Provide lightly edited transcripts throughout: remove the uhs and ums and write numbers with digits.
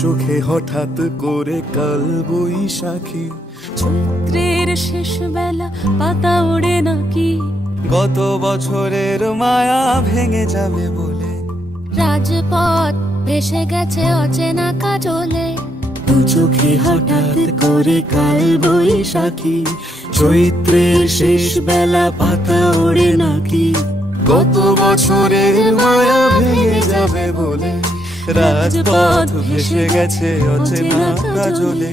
চোখে হঠাৎ করে কাল বৈশাখী, চৈত্রের শেষ বেলা পাতা ওড়ে নাকি, গত বছরের মায়া ভেঙে যাবে বলে, রাজপথ ভেসে গেছে অচেনা কাজলে, দু চোখে হঠাৎ করে কাল বৈশাখী, চৈত্রের শেষ বেলা পাতা ওড়ে নাকি, গত বছরের মায়া ভেঙে যাবে বলে, রাজপথ ভেসে গেছে অচেনা কাজলে।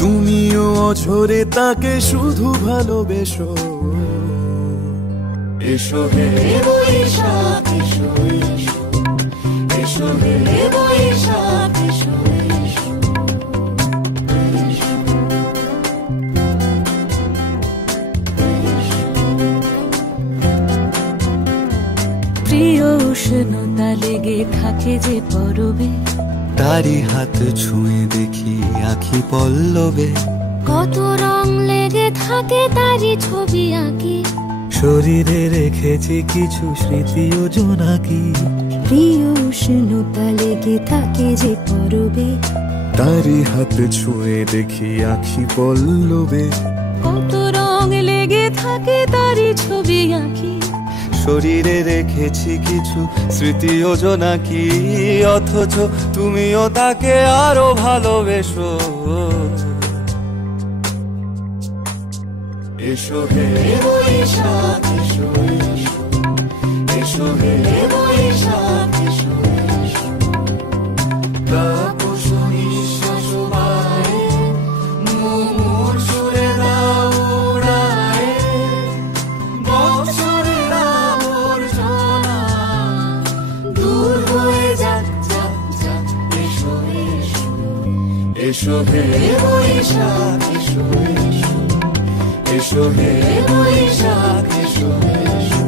তুমিও অঝরে তাকে শুধু ভালোবেসো। এসো হে বৈশাখ এসো এসো, এসো হে বৈশাখ এসো এসো, প্রিয় উষ্ণতা লেগে থাকে যে পরবে, তারি হাত ছুঁয়ে দেখি আখি পল্লবে, কত রং লেগে থাকে তারই ছবি আঁকি, শরীরে রেখেছি কিছু স্মৃতি ও জোনাকি, প্রিয় উষ্ণতা লেগে থাকে যে পরবে, তারি হাত ছুঁয়ে দেখি আখি পল্লবে, কত রং লেগে থাকে তারই ছবি আঁকি, শরীরে রেখেছি কিছু স্মৃতি ও জোনাকি, অথচ তুমিও তাকে আরো ভালোবেসো। এসো হে বৈশাখ এসো এসো, এসো হে বৈশাখ এসো এসো, তাপস নিঃশ্বাস বায়ে, মুমুর সুরে দাও উড়ায়ে, বৎসরের আবর্জনা দূর হয়ে যাক যাক যাক, এসো এসো, এসো হে বৈশাখ এসো এসো, এসো হে বৈশাখ এসো এসো।